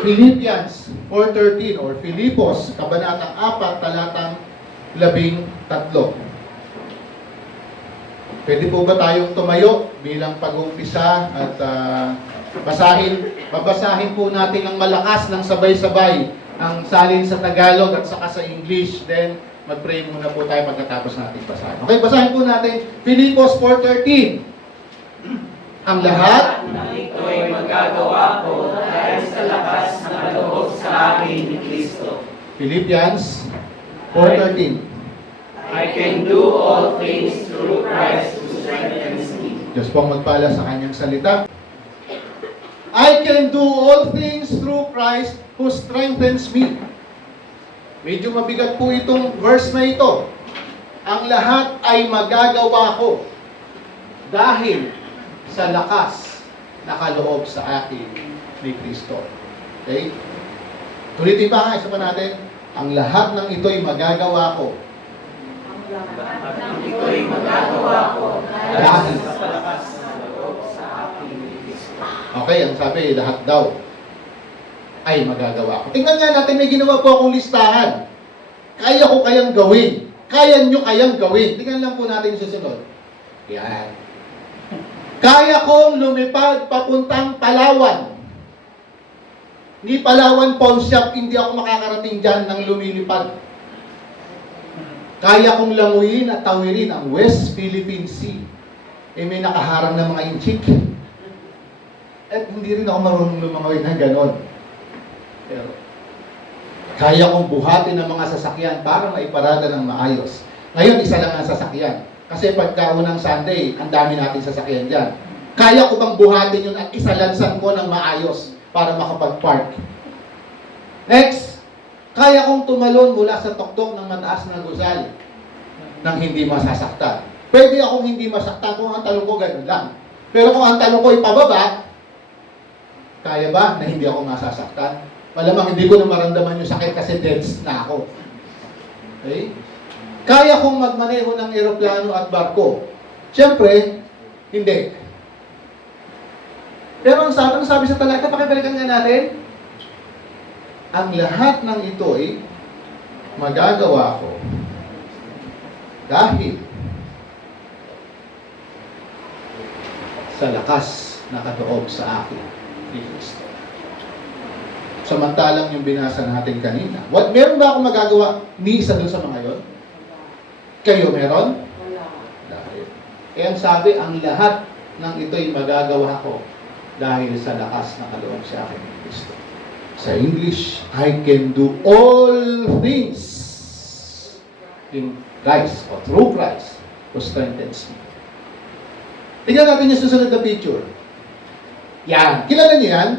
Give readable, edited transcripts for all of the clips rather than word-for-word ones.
Philippians 4:13 or Filipos, Kabanatang 4, talatang 13. Pwede po ba tayong tumayo bilang pag-umpisa at babasahin po natin ng malakas, ng sabay-sabay ang salin sa Tagalog at saka sa English. Then, mag-pray muna po tayo pagkatapos natin basahin. Okay, basahin po natin Filipos 4:13. Ang lahat ng ito'y magagawa ko dahil sa lakas ng kaloob sa akin ni Kristo. Philippians 4:13. I can do all things through Christ who strengthens me. Diyos pong magpala sa kanyang salita. I can do all things through Christ who strengthens me. Medyo mabigat po itong verse na ito. Ang lahat ay magagawa ko dahil sa lakas na kaloob sa akin ni Kristo. Okay? Tulitin pa nga, isa pa natin. Ang lahat ng ito'y magagawa ko. Lahat ng ito'y magagawa ko dahil sa lakas ng kaloob sa akin ni Kristo. Okay, ang sabi, lahat daw ay magagawa ko. Tingnan nga natin, may ginawa po akong listahan. Kaya ko kayang gawin. Kaya nyo kayang gawin. Tingnan lang po natin yung susunod. Yan. Kaya kong lumipad papuntang Palawan. Ni Palawan Pawn Shop, hindi ako makakarating dyan ng lumilipad. Kaya kong languyin at tawirin ang West Philippine Sea. Eh may nakaharang na mga inchik. At hindi rin ako marunong lumangawin na ganon. Pero, kaya kong buhatin ang mga sasakyan para maiparada ng maayos. Ngayon, isa lang ang sasakyan. Kasi pagka unang Sunday, ang dami nating sasakyan dyan. Kaya ko bang buhatin yun at isalansan ko ng maayos para makapag-park? Next, kaya kong tumalon mula sa tuktok ng mataas na gusal nang hindi masasaktan. Pwede akong hindi masaktan kung ang talong ko ganun lang. Pero kung ang talong ko ay pababa, kaya ba na hindi ako masasaktan? Malamang hindi ko na maramdaman yung sakit kasi dense na ako. Okay? Kaya kong magmaneho ng eroplano at barko. Siyempre, hindi. Pero ang sabi sa talata, pakibalikan nga natin, ang lahat ng ito ay magagawa ko dahil sa lakas na kaloob sa akin ni Kristo. Samantalang yung binasa natin kanina. Meron ba akong magagawa ni isa dun sa mga yon? Kayo meron? Wala. Dahil. Kaya ang sabi, ang lahat ng ito'y magagawa ko dahil sa lakas na kaloob sa akin ni Kristo. Sa English, I can do all things in Christ or through Christ who strengthens me. Tingnan natin yung susunod na picture. Yan. Kilala niyo yan?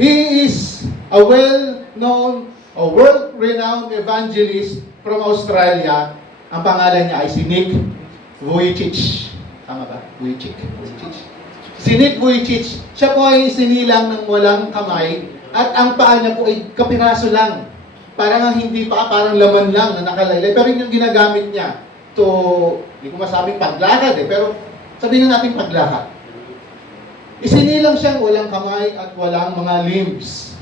He is a well-known, a world-renowned evangelist from Australia. Ang pangalan niya ay si Nick Vujicic. Tama ba? Vujicic. Si Nick Vujicic, siya po ay sinilang ng walang kamay at ang paa niya po ay kapiraso lang. Parang hindi pa, parang laman lang na nakalaylay. Pero yun yung ginagamit niya to, hindi ko masabing paglakad pero sabihin na natin paglakad. Isinilang siyang walang kamay at walang mga limbs.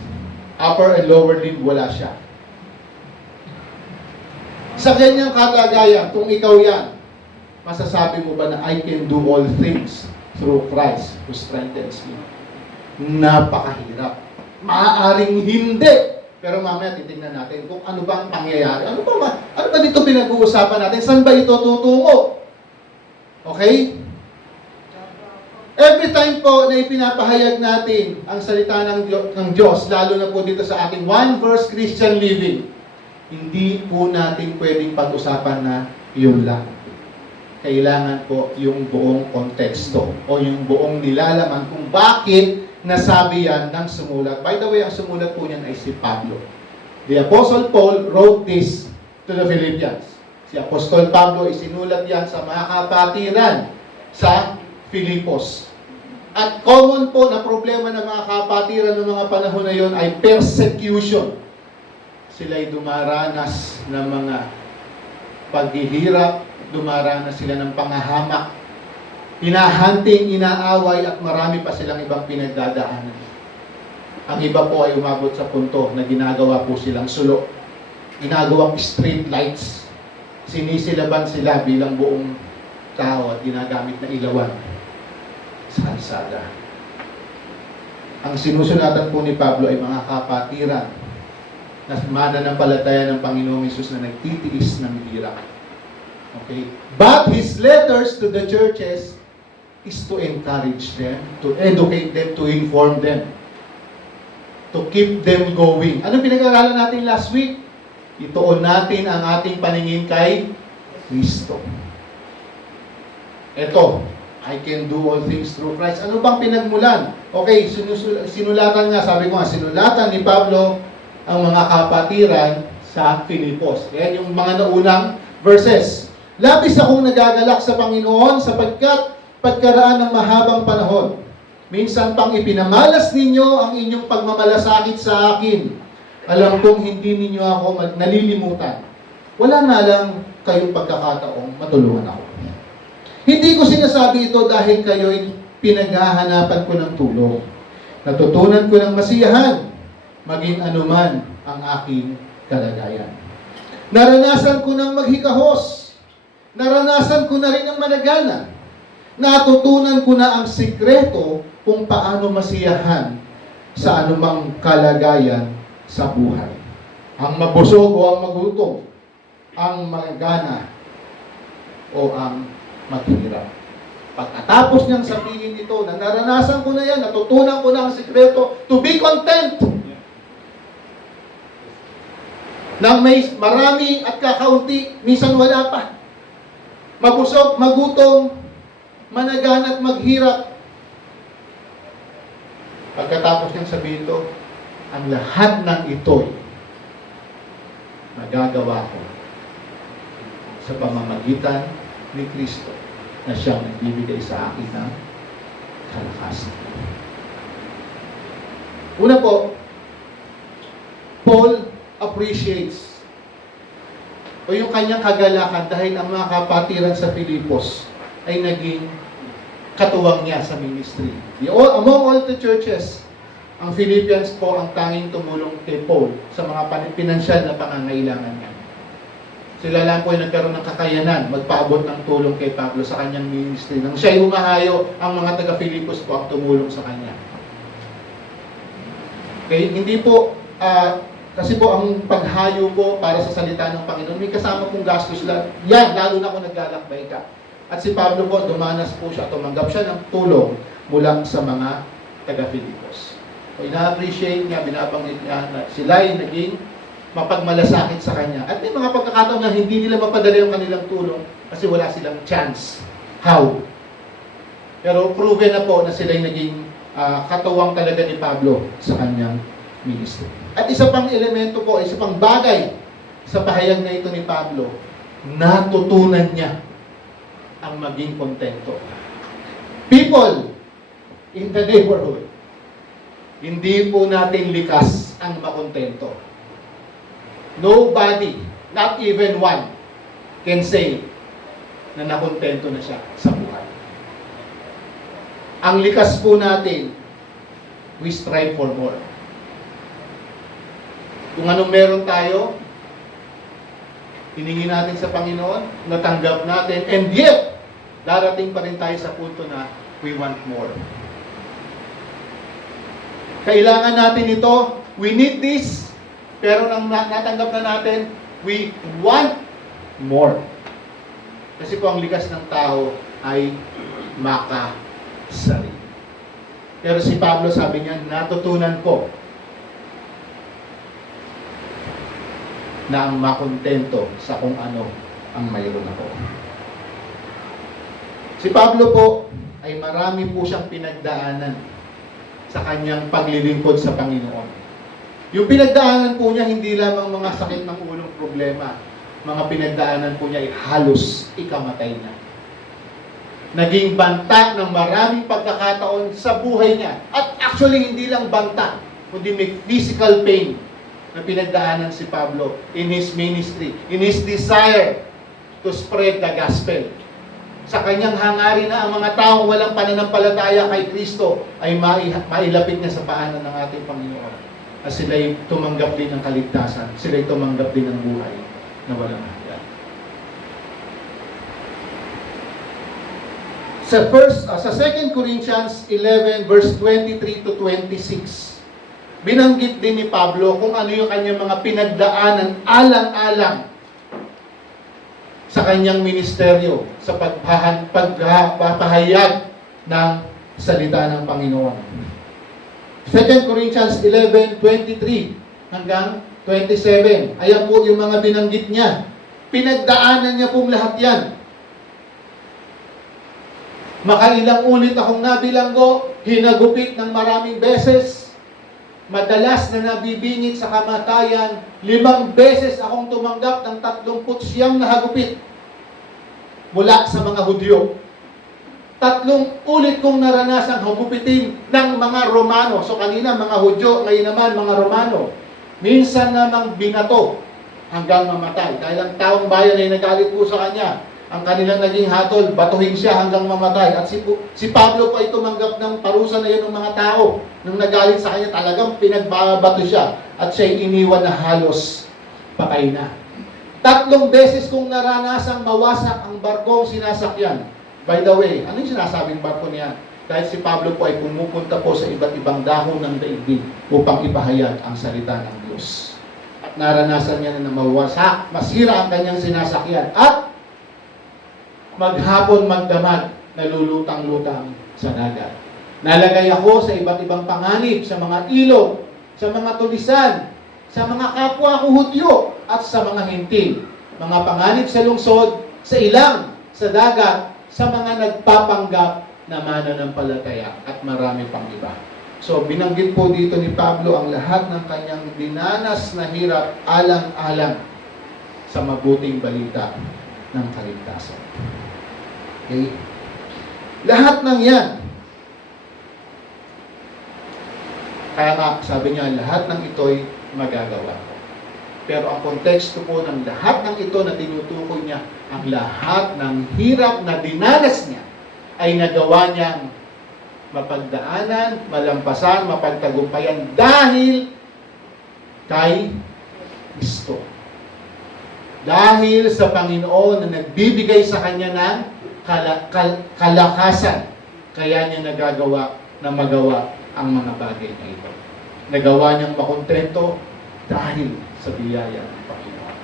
Upper and lower limb, wala siya. Sa ganyang kalagayan, kung ikaw yan, masasabi mo ba na I can do all things through Christ who strengthens me? Napakahirap. Maaaring hindi. Pero mamaya titignan natin kung ano ba ang pangyayari. Ano ba dito pinag-uusapan natin? Saan ba ito tutungo? Okay? Every time po na ipinapahayag natin ang salita ng Diyos, lalo na po dito sa ating one verse Christian living, hindi po natin pwedeng pag-usapan na yun lang. Kailangan po yung buong konteksto o yung buong nilalaman kung bakit nasabi yan ng sumulat. By the way, ang sumulat po niyan ay si Pablo. The Apostle Paul wrote this to the Philippians. Si Apostol Pablo isinulat yan sa mga kapatiran sa Filipos. At common po na problema ng mga kapatiran ng mga panahon na yon ay persecution. Sila'y dumaranas ng mga paghihirap, dumaranas sila ng pangahamak, hinahanting, inaaway, at marami pa silang ibang pinagdadaanan. Ang iba po ay umabot sa punto na ginagawa po silang sulo. Ginagawang street lights. Sinisilaban sila bilang buong tao at ginagamit na ilawan sa kalsada. Ang sinusulatan po ni Pablo ay mga kapatiran na mananampalataya ng Panginoong Hesus na nagtitiis ng hirap. Okay? But his letters to the churches is to encourage them, to educate them, to inform them, to keep them going. Anong pinag-aralan natin last week? Ituon natin ang ating paningin kay Kristo. Ito, I can do all things through Christ. Ano bang pinagmulan? Okay, sinulatan nga, sabi ko nga, sinulatan ni Pablo ang mga kapatiran sa Filipos. Kaya yung mga naunang verses. Labis akong nagagalak sa Panginoon sapagkat pagkaraan ng mahabang panahon, minsan pang ipinamalas ninyo ang inyong pagmamalasakit sa akin. Alam kong hindi ninyo ako nalilimutan. Wala nga lang kayong pagkakataong matulungan ako. Hindi ko sinasabi ito dahil kayo'y pinaghahanapan ko ng tulong. Natutunan ko ng masiyahan, maging anuman ang aking kalagayan. Naranasan ko ng maghikahos. Naranasan ko na rin ang managana. Natutunan ko na ang sikreto kung paano masiyahan sa anumang kalagayan sa buhay. Ang mabusog o ang magutom, ang magana o ang maghirap. Pagkatapos niyang sabihin ito, na naranasan ko na yan, natutunan ko na ang sikreto, to be content. Nang may marami at kakaunti, minsan wala pa. Mabusog, magutom, managana at maghirap. Pagkatapos niyang sabihin ito, ang lahat ng ito'y nagagawa ko sa pamamagitan ni Kristo na siyang nagbibigay sa akin ng kalakasan. Una po, Paul appreciates o yung kanyang kagalakan dahil ang mga kapatiran sa Filipos ay naging katuwang niya sa ministry. Among all the churches, ang Philippians po ang tanging tumulong kay Paul sa mga pinansyal na pangangailangan niya. Sila lang po ay nagkaroon ng kakayanan magpaabot ng tulong kay Pablo sa kanyang ministry. Nang siya'y humahayo, ang mga taga-Filipos po ang tumulong sa kanya. Okay, hindi po kasi po ang paghayo po para sa salita ng Panginoon, may kasama pong gastos lang. Yan, lalo na kung naglalakbay ka. At si Pablo po, dumanas po siya, tumanggap siya ng tulong mula sa mga taga-Filipos. So, ina-appreciate niya, binabanggit niya na sila ay naging mapagmalasakit sa kanya. At may mga pagkakataon na hindi nila mapadala yung kanilang tulong kasi wala silang chance. How? Pero proven na po na sila ay naging katuwang talaga ni Pablo sa kanyang ministry. At isa pang elemento po, isa pang bagay sa pahayag na ito ni Pablo, natutunan niya ang maging kontento. People in the neighborhood, hindi po natin likas ang makontento. Nobody, not even one, can say na nakontento na siya sa buhay. Ang likas po natin, we strive for more. Kung anong meron tayo, hiningi natin sa Panginoon, natanggap natin, and yet, darating pa rin tayo sa punto na we want more. Kailangan natin ito, we need this, pero nang natanggap na natin, we want more. Kasi po ang likas ng tao ay makasarili. Pero si Pablo sabi niya, natutunan ko na ang makontento sa kung ano ang mayroon ako. Si Pablo po ay marami po siyang pinagdaanan sa kanyang paglilingkod sa Panginoon. Yung pinagdaanan po niya hindi lamang mga sakit ng ulong problema. Mga pinagdaanan po niya ay halos ikamatay na. Naging banta ng maraming pagkakataon sa buhay niya. At actually hindi lang banta, kundi may physical pain na pinagdaanan si Pablo in his ministry, in his desire to spread the gospel. sa kanyang hangarin na ang mga taong walang pananampalataya kay Kristo ay mailapit niya sa paanan ng ating Panginoon. At sila'y tumanggap din ng kaligtasan, sila'y tumanggap din ng buhay na walang hanggan. Sa 2 Corinthians 11 verse 23 to 26, binanggit din ni Pablo kung ano yung kanyang mga pinagdaanan alang-alang sa kanyang ministeryo, sa pagpapahayag ng salita ng Panginoon. 2 Corinthians 11:23 hanggang 27. Ayan po yung mga binanggit niya. Pinagdaanan niya pong lahat yan. Makailang ulit akong nabilanggo, hinagupit ng maraming beses, madalas na nabibingit sa kamatayan, 5 beses akong tumanggap ng 39 na hagupit mula sa mga Hudyo. 3 ulit kong naranasang hagupitin ng mga Romano. So kanina mga Hudyo, ngayon naman mga Romano. Minsan namang binato hanggang mamatay. Dahil ang taong bayan ay nagalit po sa kanya. Ang kanilang naging hatol, batuhin siya hanggang mamatay. At si Pablo po ay tumanggap ng parusa na yun ng mga tao. Nung nagalit sa kanya, talagang pinagbabato siya. At siya'y iniwan na halos patay na. 3 beses kong naranasang mawasak ang barkong sinasakyan. By the way, ano yung sinasabing barko niya? Dahil si Pablo po ay pumupunta po sa iba't ibang dahon ng daigdig upang ipahayag ang salita ng Diyos. At naranasan niya na mawasak, masira ang kanyang sinasakyan. At maghapon magdamag, nalulutang-lutang sa dagat. Nalagay ako sa iba't ibang panganib, sa mga ilog, sa mga tulisan, sa mga kapwa ko Hudyo, at sa mga hintil. Mga panganib sa lungsod, sa ilang, sa dagat, sa mga nagpapanggap na mananampalataya, at marami pang iba. So, binanggit po dito ni Pablo ang lahat ng kanyang dinanas na hirap alang-alang sa mabuting balita ng kaligtasan. Okay? Lahat ng yan. Kaya nga, sabi niya, lahat ng ito'y magagawa ko. Pero ang konteksto po ng lahat ng ito na tinutukoy niya, ang lahat ng hirap na dinanas niya, ay nagawa niyang mapagdaanan, malampasan, mapagtagumpayan dahil kay Kristo. Dahil sa Panginoon na nagbibigay sa kanya ng kalakasan, kaya niya nagagawa na magawa ang mga bagay na ito. Nagawa niyang makontento dahil sa biyaya ng Panginoon.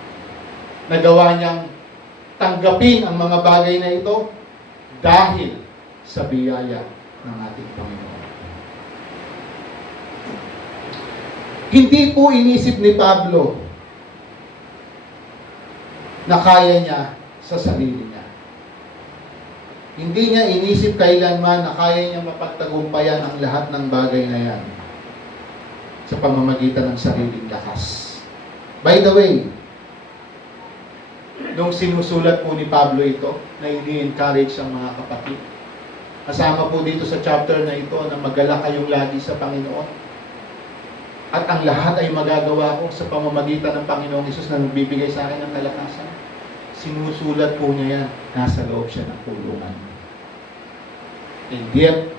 Nagawa niyang tanggapin ang mga bagay na ito dahil sa biyaya ng ating Panginoon. Hindi po inisip ni Pablo na kaya niya sa sarili niya. Hindi niya inisip kailanman na kaya niya mapagtagumpayan ang lahat ng bagay na yan sa pamamagitan ng sariling lakas. By the way, nung sinusulat po ni Pablo ito, na ini-encourage ang mga kapatid, kasama po dito sa chapter na ito na magalak kayong lagi sa Panginoon. At ang lahat ay magagawa ko sa pamamagitan ng Panginoong Hesus na nagbibigay sa akin ng kalakasan. Sinusulat po niya yan, nasa loob siya ng kulungan. And yet,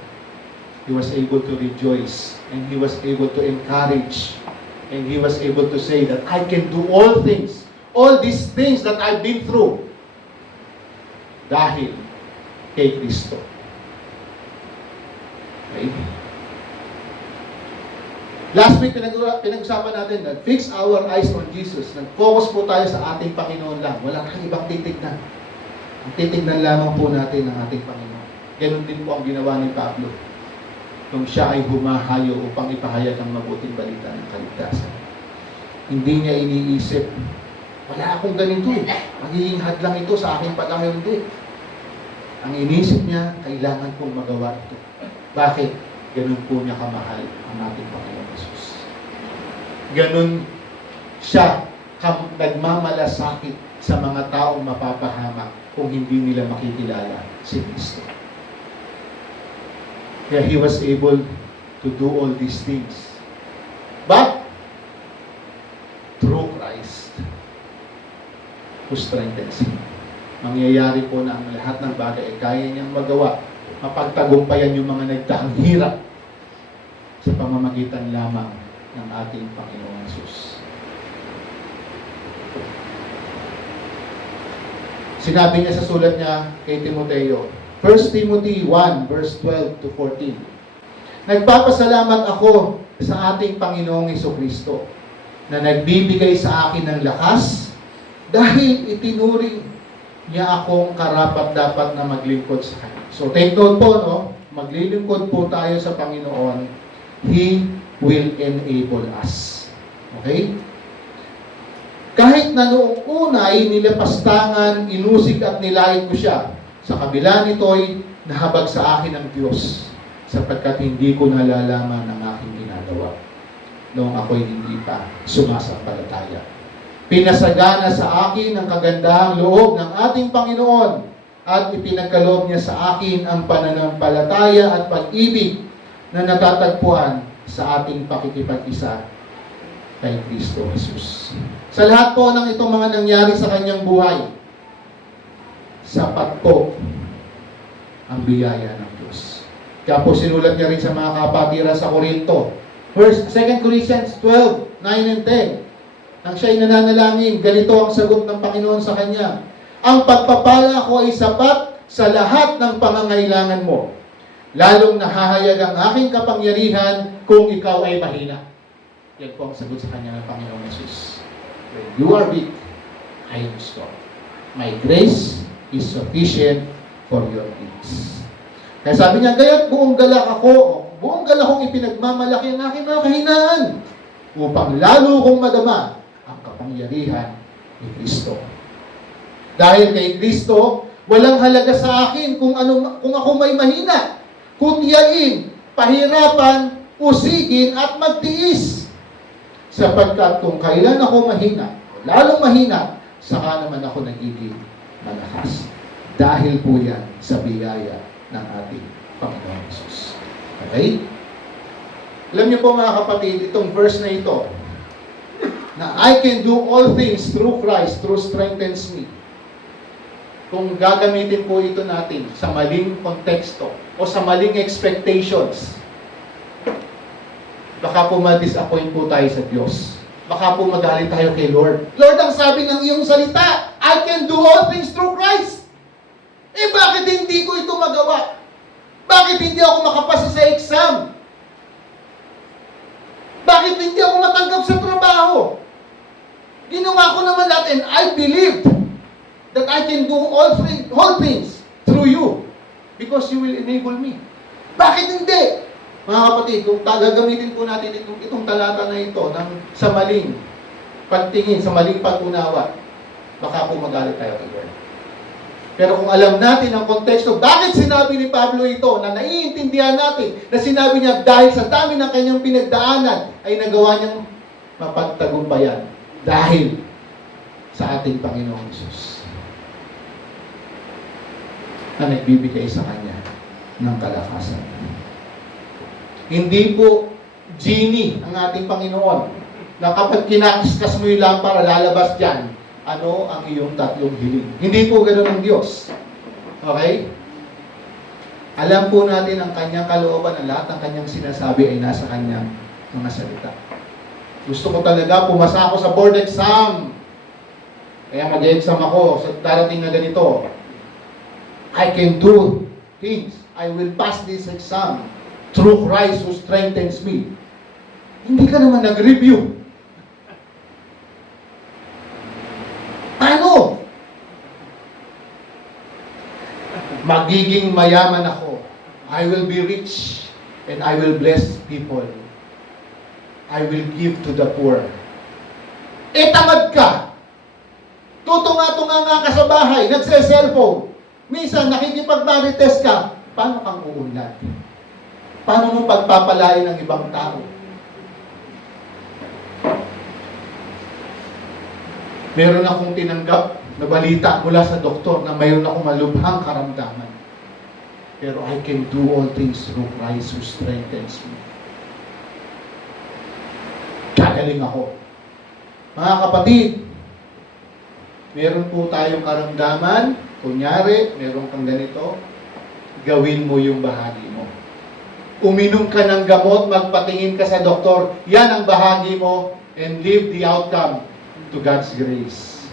he was able to rejoice, and he was able to encourage, and he was able to say that I can do all things, all these things that I've been through, dahil kay Kristo. Okay? Last week, pinag-usapan natin, nag-fix our eyes on Jesus. Nag-focus po tayo sa ating Panginoon lang. Wala kang ibang titignan. Ang titignan lamang po natin ng ating Panginoon. Ganon din po ang ginawa ni Pablo nung siya ay humahayo upang ipahayag ang mabuting balita ng kaligtasan. Hindi niya iniisip, wala akong ganito eh. Magiging hadlang ito sa aking pag-ayon. Hindi. Ang iniisip niya, kailangan kong magawa ito. Bakit? Ganun po niya kamahal ang ating Panginoon Jesus. Ganun siya nagmamalasakit sa mga taong mapapahamak kung hindi nila makikilala si Kristo. Kaya he was able to do all these things. But, through Christ, who strengthens him. mangyayari po na ang lahat ng bagay ay kaya niyang magawa. Mapagtagumpayan yung mga nagdaang hirap sa pamamagitan lamang ng ating Panginoong Hesus. Sinabi niya sa sulat niya kay Timoteo, 1 Timothy 1 verse 12 to 14. Nagpapasalamat ako sa ating Panginoong Hesukristo na nagbibigay sa akin ng lakas dahil itinuring niya akong karapat-dapat na maglingkod sa Kanya. So take note po, no? Maglilingkod po tayo sa Panginoon. He will enable us. Okay? Kahit na noong una ay nilapastangan, inusig at nilait ko siya, sa kabila nito'y nahabag sa akin ng Diyos sapagkat hindi ko nalalaman ang aking ginagawa noong ako'y hindi pa sumasampalataya. Pinasagana sa akin ang kagandahang loob ng ating Panginoon at ipinagkaloob niya sa akin ang pananampalataya at pag-ibig na natatagpuan sa ating pakikipag-isa kay Kristo Jesus. Sa lahat po ng itong mga nangyari sa kanyang buhay, sapat po ang biyaya ng Diyos. Kaya po sinulat niya rin sa mga kapatiran sa Korinto. 2 Corinthians 12, 9 and 10. Nang siya'y nananalangin, ganito ang sagot ng Panginoon sa kanya. Ang pagpapala ko ay sapat sa lahat ng pangangailangan mo. Lalong nahahayag ang aking kapangyarihan kung ikaw ay mahina. Yan po ang sagot sa kanya ng Panginoong Hesus. When you are weak, I am strong. My grace is sufficient for your needs. Kaya sabi niya, gaya't buong galak kong ipinagmamalaki ang aking mga kahinaan upang lalo kong madama ang kapangyarihan ni Kristo. Dahil kay Kristo, walang halaga sa akin kung ako may mahina, kutyain, pahirapan, usigin at magtiis. Sapagkat kung kailan ako mahina, lalong mahina, saka naman ako nagiging malakas. Dahil po yan sa biyaya ng ating Panginoon Hesus. Okay? Alam niyo po mga kapatid, itong verse na ito, na I can do all things through Christ, through strengthens me. Kung gagamitin po ito natin sa maling konteksto o sa maling expectations, baka po ma-disappoint po tayo sa Diyos. Baka po magalit tayo kay Lord. Lord, ang sabi ng iyong salita, I can do all things through Christ. Eh bakit hindi ko ito magawa? Bakit hindi ako makapasa sa exam? Bakit hindi ako matanggap sa trabaho? Ginawa ko naman lahat and I believed that I can do all things through you because you will enable me. Bakit hindi? Mga kapatid, kung gagamitin po natin itong talata na ito sa maling pagtingin, sa maling pag-unawa, baka po magalit tayo kay Lord. Pero kung alam natin ang konteksto, bakit sinabi ni Pablo ito, na naiintindihan natin, na sinabi niya dahil sa dami ng kanyang pinagdaanan, ay nagawa niyang mapagtagumpayan dahil sa ating Panginoong Hesus na nagbibigay sa kanya ng kalakasan. Hindi po genie ang ating Panginoon na kapag kinakiskas mo yung lampara, lalabas dyan ano ang iyong tatlong hiling. Hindi po ganoon ang Diyos. Okay? Alam po natin ang kanyang kalooban, ang lahat ng kanyang sinasabi ay nasa kanyang mga salita. Gusto ko talaga, pumasa ako sa board exam. Kaya mag-exam ako sa darating na ganito. I can do things. I will pass this exam through Christ who strengthens me. Hindi ka naman nag-review. Ano? Magiging mayaman ako. I will be rich and I will bless people. I will give to the poor. Eh, tamad ka. Tutunga-tunga nga ka sa bahay, nagse-cellphone. Minsan, nakikipag-marites ka. Paano kang uunlad? Paano mo pagpapalain ng ibang tao? Meron akong tinanggap na balita mula sa doktor na mayroon akong malubhang karamdaman. Pero I can do all things through Christ who strengthens me. Gagaling ako. Mga kapatid, meron po tayong karamdaman, Kunyari, meron kang ganito, gawin mo yung bahagi mo. Uminom ka ng gamot, magpatingin ka sa doktor, yan ang bahagi mo, and leave the outcome to God's grace.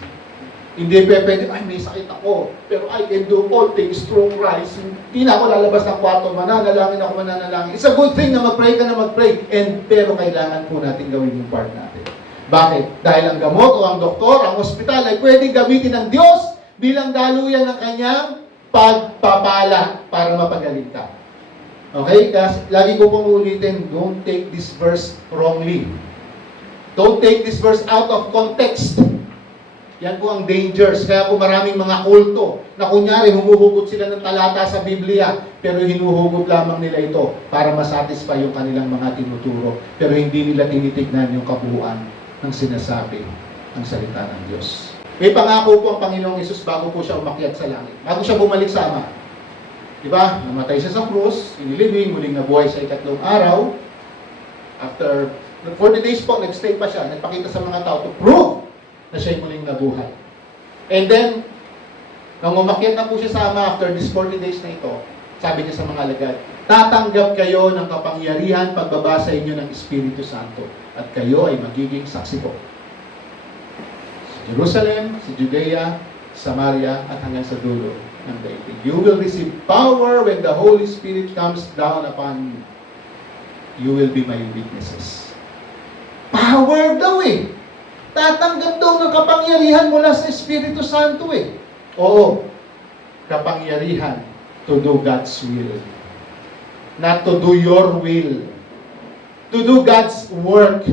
Hindi pwede, ay may sakit ako, pero I can do all things through Christ. Hindi na ako lalabas ng kwarto, mananalangin ako, mananalangin. It's a good thing na mag-pray ka na mag-pray, pero kailangan po natin gawin yung part natin. Bakit? Dahil ang gamot o ang doktor, ang ospital ay pwedeng gamitin ng Diyos bilang daluyan ng kanyang pagpapala para mapagaling ka. Okay? Kasi lagi ko pong ulitin, don't take this verse wrongly. Don't take this verse out of context. Yan po ang dangers. Kaya po maraming mga kulto na kunyari humuhugot sila ng talata sa Biblia, pero hinuhugot lamang nila ito para masatisfy yung kanilang mga tinuturo. Pero hindi nila tinitignan yung kabuuan ng sinasabi ng salita ng Diyos. May pangako po ang Panginoong Hesus bago po siya umakyat sa langit. Bago siya bumalik sa Ama. Diba? Namatay siya sa krus, inilibing, muling nabuhay sa ikatlong araw. After 40 days po, nag-stay pa siya. Nagpakita sa mga tao to prove na siya'y muling nabuhay. And then, nang umakyat na po siya sa Ama after this 40 days na ito, sabi niya sa mga alagad, tatanggap kayo ng kapangyarihan pagbaba sa inyo ng Espiritu Santo at kayo ay magiging saksi ko. Sa Jerusalem, sa Judea, Samaria, at hanggang sa dulo ng daigdig. You will receive power when the Holy Spirit comes down upon you. You will be my witnesses. Power daw eh! Tatanggap daw ng kapangyarihan mula sa Espiritu Santo eh. Oo, kapangyarihan to do God's will. Not to do your will. To do God's work.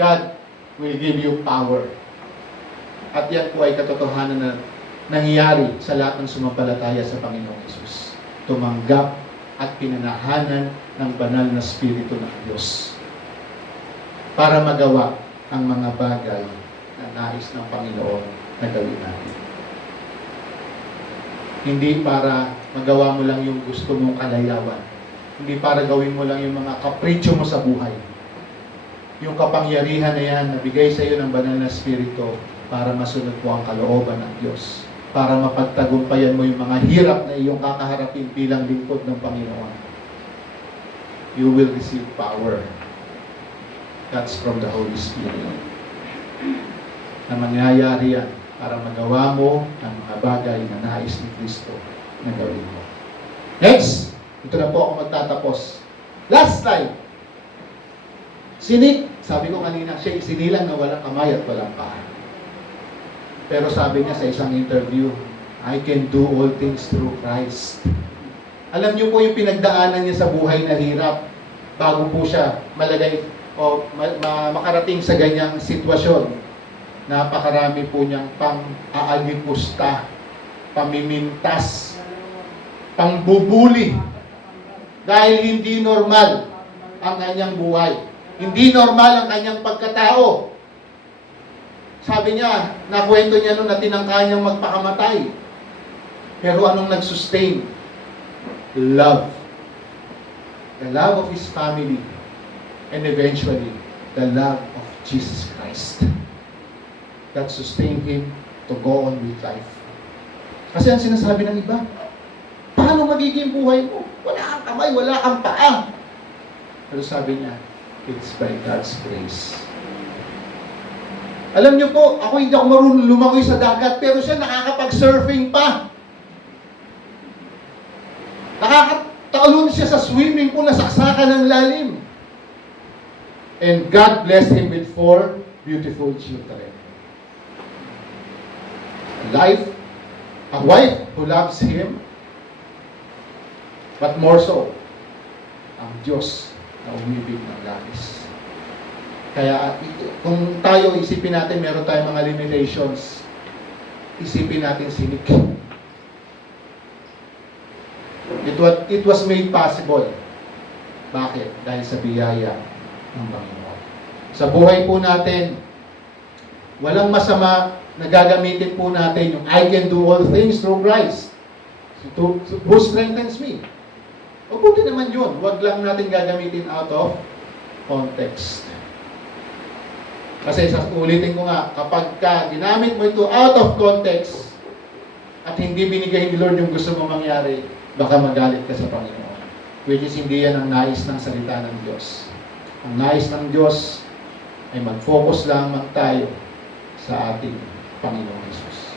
God will give you power. At yan po ay katotohanan na nangyayari sa lahat ng sumampalataya sa Panginoong Hesus. Tumanggap at pinanahanan ng banal na Espiritu ng Diyos para magawa ang mga bagay na nais ng Panginoon na gawin natin. Hindi para magawa mo lang yung gusto mong kalayawan. Hindi para gawin mo lang yung mga kapritsyo mo sa buhay. Yung kapangyarihan na yan, nabigay sa iyo ng banal na Espiritu para masunod po ang kalooban ng Diyos. Para mapagtagumpayan mo yung mga hirap na iyong kakaharapin bilang lingkod ng Panginoon. You will receive power. That's from the Holy Spirit. Na mangyayari yan para magawa mo ang mga bagay na nais ni Kristo na gawin mo. Next, ito na po ako magtatapos. Last slide. Sinik, sabi ko kanina, siya isinilang na walang kamay at walang paa. Pero sabi niya sa isang interview, I can do all things through Christ. Alam niyo po yung pinagdaanan niya sa buhay na hirap bago po siya malagay o makarating sa ganyang sitwasyon. Napakarami po niyang pang-aalipusta, pamimintas, pangbubuli. Dahil hindi normal ang kanyang buhay. Hindi normal ang kanyang pagkatao. Sabi niya, nakwento niya nung na tinangka niyang magpakamatay. Pero anong nag-sustain? Love. The love of his family. And eventually, the love of Jesus Christ. That sustained him to go on with life. Kasi ang sinasabi ng iba, paano magiging buhay mo? Wala kang kamay, wala kang paa. Pero sabi niya, it's by God's grace. Alam niyo po, ako hindi ako marunong lumangoy sa dagat, pero siya nakakapag-surfing pa. Nakakatalon siya sa swimming pool na saksakan ng lalim. And God blessed him with 4 beautiful children. A wife who loves him, but more so, ang Diyos na umibig ng labis. Kaya kung tayo isipin natin, meron tayong mga limitations, isipin natin sinik. It was made possible. Bakit? Dahil sa biyaya ng Panginoon. Sa buhay po natin, walang masama na gagamitin po natin yung I can do all things through Christ who strengthens me. Mabuti naman yun. Huwag lang natin gagamitin out of context. Kasi ulitin ko nga, kapag ginamit mo ito out of context, at hindi binigay ni Lord yung gusto mo mangyari, baka magalit ka sa Panginoon. Which is hindi yan ang nais ng salita ng Diyos. Ang nais ng Diyos ay mag-focus lamang tayo sa ating Panginoong Jesus.